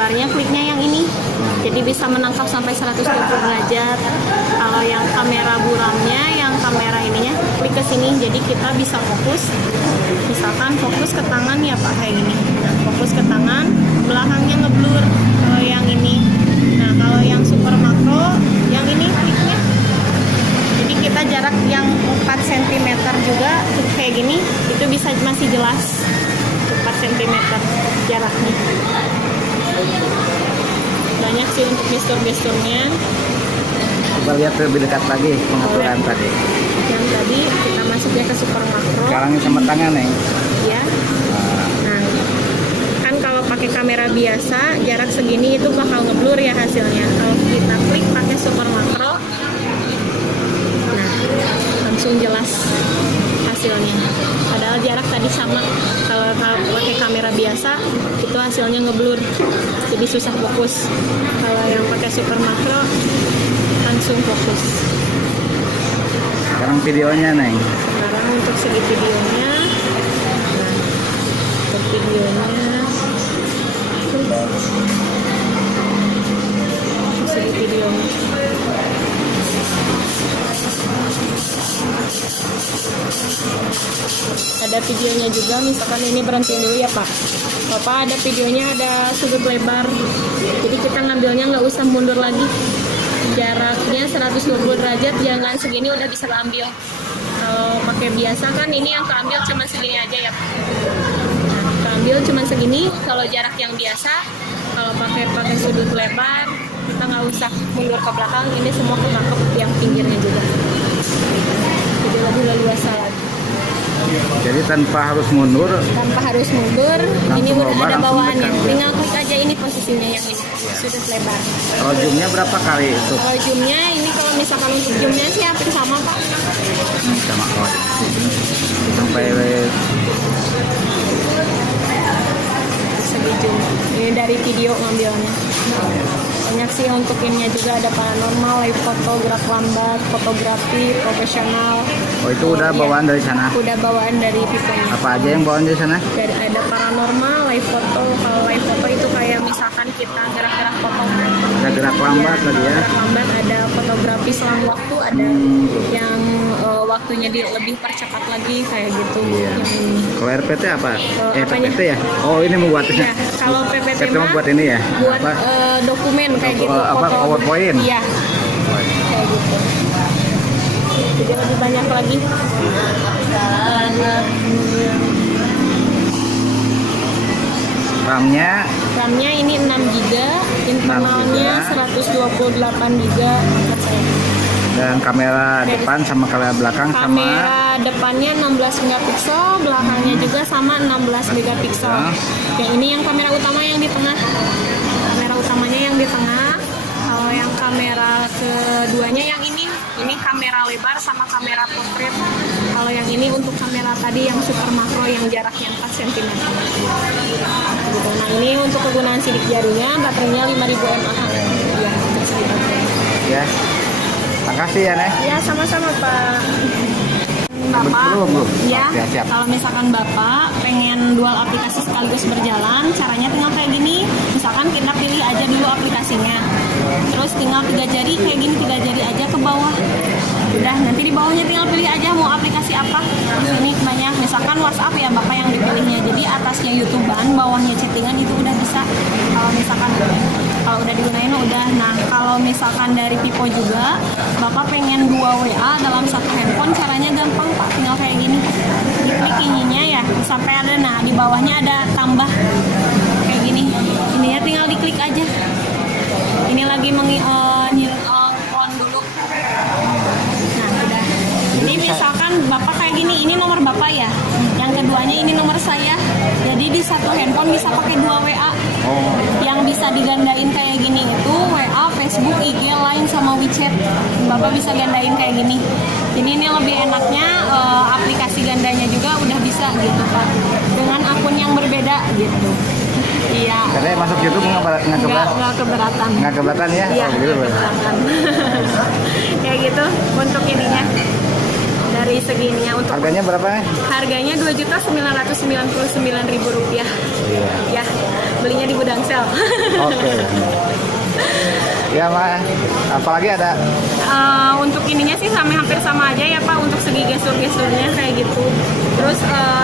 lebarnya kliknya yang ini. Jadi bisa menangkap sampai 120 derajat. Kalau yang kamera buramnya, yang kamera ininya klik ke sini. Jadi kita bisa fokus. Misalkan fokus ke tangan ya Pak kayak gini. Nah, fokus ke tangan, belakangnya ngeblur kalau yang ini. Nah, kalau yang super makro, yang ini kliknya. Jadi kita jarak yang 4 cm juga kayak gini, itu bisa masih jelas 4 cm jaraknya. Banyak sih untuk gestur-gesturnya. Coba lihat lebih dekat lagi pengaturan tadi. Yang tadi kita masuknya ke super makro. Sekarang sama tangan nih. Ya. Nah, kan kalau pakai kamera biasa jarak segini itu bakal ngeblur ya hasilnya. Kalau kita klik pakai super makro, nah langsung jelas hasilnya. Padahal jarak tadi sama. Kalau pakai kamera biasa itu hasilnya ngeblur, jadi susah fokus. Kalau yang pakai super makro langsung fokus. Sekarang videonya nih. Sekarang untuk segi videonya, nah, untuk videonya, segi videonya. Ada videonya juga, misalkan ini berhenti dulu ya Pak. Bapak ada videonya, ada sudut lebar. Jadi kita ngambilnya nggak usah mundur lagi. Jaraknya 120 derajat, jangan segini udah bisa ambil. Kalau pakai biasa kan ini yang keambil cuma segini aja ya Pak. Nah, keambil cuma segini. Kalau jarak yang biasa, kalau pakai sudut lebar, kita nggak usah mundur ke belakang. Ini semua ketangkep yang pinggirnya juga. Jadi lebih leluasa lagi. Jadi tanpa harus mundur. Tanpa harus mundur, ini udah lebar, ada langsung bawaannya. dekat. Tinggal klik aja ini posisinya yang ini, sudut lebar. Kalau zoomnya berapa kali itu? Kalau zoomnya ini kalau misalkan untuk zoomnya sih hampir sama Pak. Sama kawan. Sampai Segi zoom. Ini dari video ngambilnya. Banyak sih untuk ininya juga, ada paranormal, live foto, gerak lambat, fotografi, profesional. Oh itu udah bawaan dari sana? Udah bawaan dari Piponya. Apa aja yang bawaan dari sana? Ada paranormal, live foto. Kalau live foto itu kayak misalkan kita gerak-gerak foto. Ada gerak lambat tadi ya? Gerak lambat, ada fotografi selang waktu, ada yang waktunya lebih percepat lagi kayak gitu. Iya. Yang ini. Kalau RPT apa? Apanya? PPT ya? Oh ini membuatnya. Iya, kalau PPT PPT mau buat ini ya? buat Apa? dokumen kayak gitu. Apa, foto. PowerPoint? Iya, kayak gitu. Jadi lebih banyak lagi. RAM-nya RAM-nya ini 6 GB, internalnya 128 GB. dan kamera depan sama kamera belakang sama Kamera depannya 16 megapiksel, belakangnya juga sama 16 megapiksel. Yang ini yang kamera utama yang di tengah. Kamera utamanya yang di tengah. Kalau yang kamera keduanya yang ini kamera lebar sama kamera portrait. Kalau yang ini untuk kamera tadi yang super makro yang jaraknya 4 cm. Gitu. Nah ini untuk kegunaan sidik jarinya, baterainya 5000 mAh. Ya, untuk sidik baterai. ya. Makasih ya Nek. Ya sama-sama Pak. Bapak, Belum. ya, Oke, siap. kalau misalkan Bapak pengen dual aplikasi sekaligus berjalan, caranya tinggal kayak gini. Misalkan kita pilih aja dulu aplikasinya, terus tinggal 3 jari kayak gini, 3 jari aja ke bawah. Udah, nanti di bawahnya tinggal pilih aja mau aplikasi apa. Ini banyak, misalkan WhatsApp ya Bapak yang dipilihnya. Jadi atasnya YouTubean, bawahnya chattingan itu udah bisa. Kalau misalkan kalau udah digunain udah. Nah, kalau misalkan dari Pipo juga, Bapak pengen 2 WA dalam satu handphone, caranya gampang Pak, tinggal kayak gini. Diklik ininya ya, sampai ada, nah di bawahnya ada tambah kayak gini. Ini ya tinggal diklik aja. Ini lagi on dulu. Nah, udah. Ini misalkan Bapak kayak gini, ini nomor Bapak ya. Yang keduanya ini nomor saya. Jadi di satu handphone bisa pakai 2 WA. Oh. Yang bisa digandain kayak gini itu WA, Facebook, IG, Line, sama WeChat. Bapak bisa gandain kayak gini. Jadi ini lebih enaknya aplikasi gandanya juga udah bisa gitu Pak. Dengan akun yang berbeda gitu. Iya. Katanya masuk YouTube nggak keberatan? Nggak keberatan. Nggak keberatan ya? Iya, Oh, gitu, nggak keberatan. Kayak gitu untuk ininya. Dari segininya untuk Harganya berapa nih? harganya Rp2.999.000 rupiah. Iya. Ya, belinya di gudang sel. Oke. Ya, Ma. Apalagi ada Untuk ininya sih hampir sama aja ya Pak, untuk segi gestur-gesturnya kayak gitu. Terus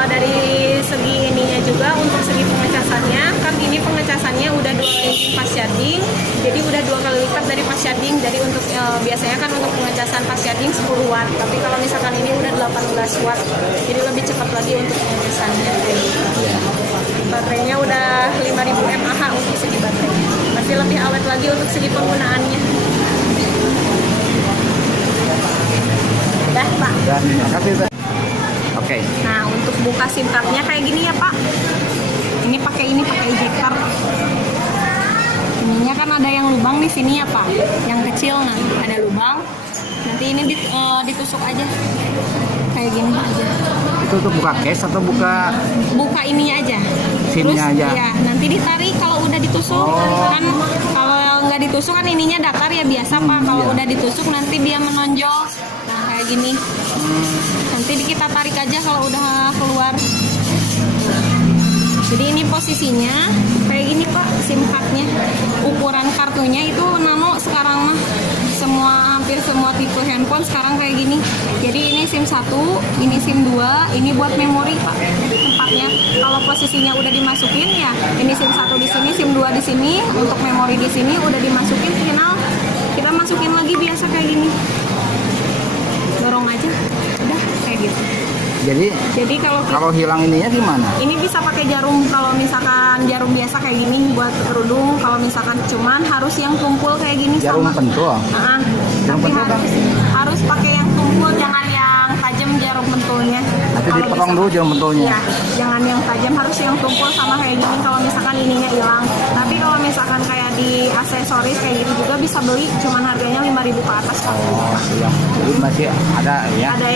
dari segi ininya juga untuk segi pengecasannya, kan ini pengecasannya udah 2 kali pas shading, jadi udah 2 kali lipat dari pas shading. Jadi untuk biasanya kan untuk pengecasan pas shading 10 watt, tapi kalau misalkan ini udah 18 watt, jadi lebih cepat lagi untuk pengecasannya kayak gitu. Baterainya udah 5000 mAh untuk segi baterai, masih lebih awet lagi untuk segi penggunaannya. Udah Pak. dan kasih. Oke. Nah, untuk buka SIM cardnya kayak gini ya Pak. Ini pakai ejector. Ininya kan ada yang lubang di sini ya Pak. Yang kecil, nah ada lubang. Nanti ini ditusuk aja. Kayak gini aja. Itu untuk buka case atau buka Buka ininya aja. SIM-nya aja? Ya, nanti ditarik kalau udah ditusuk. Oh. Kan kalau nggak ditusuk kan ininya datar ya biasa Pak. Kalau Iya. udah ditusuk nanti dia menonjol. Nah, kayak gini. Nanti kita tarik aja kalau udah keluar. Jadi ini posisinya kayak gini Pak, SIM cardnya. Ukuran kartunya itu nano sekarang mah. Hampir semua tipe handphone sekarang kayak gini. Jadi ini SIM 1, ini SIM 2, ini buat memori Pak. Tempatnya kalau posisinya udah dimasukin ya, ini SIM 1 di sini, SIM 2 di sini, untuk memori di sini udah dimasukin, final kita masukin lagi biasa kayak gini. Dorong aja. Udah kayak gitu. Jadi kalau kalau hilang ininya gimana? ini bisa pakai jarum, kalau misalkan jarum biasa kayak gini buat kerudung, kalau misalkan cuman harus yang tumpul kayak gini Jarum sama. pentul. Jarum Tapi pentul harus pakai yang tumpul, jangan yang tajam jarum pentulnya. Nanti Kalau dipotong bisa- dulu jarum pentulnya. Iya, jangan yang tajam, harus yang tumpul sama kayak gini kalau misalkan ininya hilang. Tapi kalau misalkan kayak di aksesoris kayak gitu juga bisa beli, cuman harganya 5.000 ke atas. Oh, iya. Jadi masih ada ya. Ada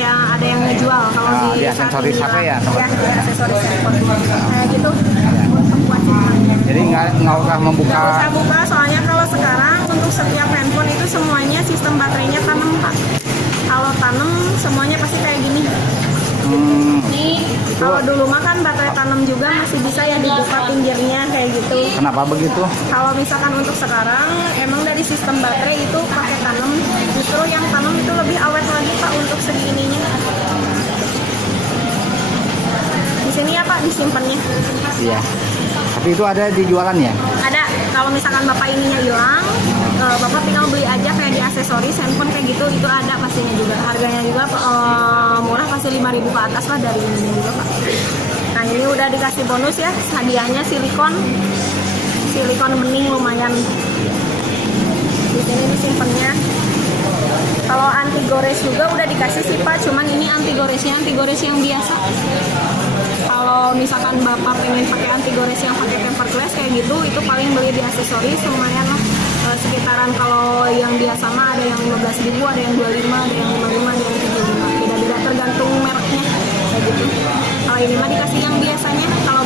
yang ngejual kalau di aksesoris saat HP ya, ini teman? di aksesoris handphone. Kayak gitu untuk buat simpannya. Jadi nggak usah membuka. Nggak usah buka, soalnya kalau sekarang untuk setiap handphone itu semuanya sistem baterainya tanam Pak. Kalau tanam semuanya pasti kayak gini. Nih, kalau dulu mah kan baterai tanam juga masih bisa ya dibuka pinggirnya kayak gitu. Kenapa begitu? Kalau misalkan untuk sekarang emang dari sistem baterai itu pakai tanam, justru yang tanam itu lebih awet lagi Pak untuk segininya. Di sini ya Pak disimpannya. Iya. Tapi itu ada di jualan ya? Ada, kalau misalkan Bapak ininya hilang, Bapak tinggal beli aja kayak di aksesoris handphone kayak gitu, itu ada pastinya juga. Harganya juga murah, pasti 5.000 ke atas lah dari ini juga Pak. Nah ini udah dikasih bonus ya, hadiahnya silikon bening lumayan. Di sini disimpannya. Kalau anti gores juga udah dikasih sih Pak, cuman ini anti gores yang biasa. Kalau misalkan Bapak pengen pakai anti gores yang pakai tempered glass kayak gitu, itu paling beli di aksesoris lumayan lah. Sekitaran kalau yang biasa mah ada yang 15.000, ada yang 25, ada yang 55, ada yang 75. Beda-beda tergantung mereknya kayak gitu. Kalau ini mah dikasih yang biasanya. Kalau